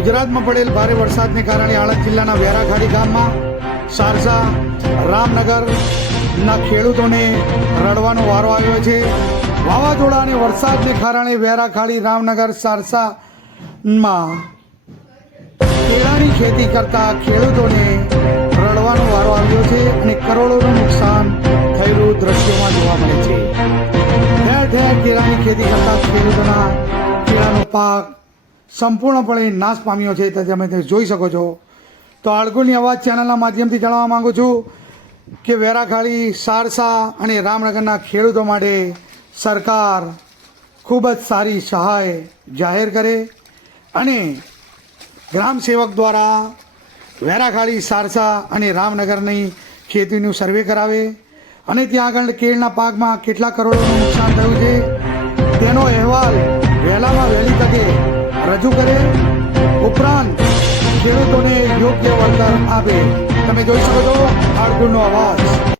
ગુજરાતમાં પડેલ ભારે વરસાદને કારણે આણંદ જિલ્લાના વેરાખાડી ગામમાં સારસા રામનગરના ખેડૂતોને રડવાનો વારો આવ્યો છે. વાવાઝોડા અને વરસાદને કારણે વેરાખાડી રામનગર સારસામાં કેળાની ખેતી કરતા ખેડૂતોને રડવાનો વારો આવ્યો છે અને કરોડોનું નુકસાન થયેલું દ્રશ્યોમાં જોવા મળે છે. ઠેર ઠેર કેળાની ખેતી કરતા ખેડૂતોના કેળાનો પાક સંપૂર્ણપણે નાશ પામ્યો છે. તો તમે જોઈ શકો છો. તો આળગુલની અવાજ ચેનલના માધ્યમથી જણાવવા માગું છું કે વેરાખાડી સારસા અને રામનગરના ખેડૂતો માટે સરકાર ખૂબ જ સારી સહાય જાહેર કરે અને ગ્રામ સેવક દ્વારા વેરાખાડી સારસા અને રામનગરની ખેતીનું સર્વે કરાવે અને ત્યાં આગળ કેળના પાકમાં કેટલા કરોડોનું નુકસાન થયું છે તેનો અહેવાલ વહેલામાં વહેલી તકે રજૂ કરે, ઉપરાંત ખેડૂતોને યોગ્ય વળતર આપે. તમે જોઈ શકો છો આળગુલનો અવાજ.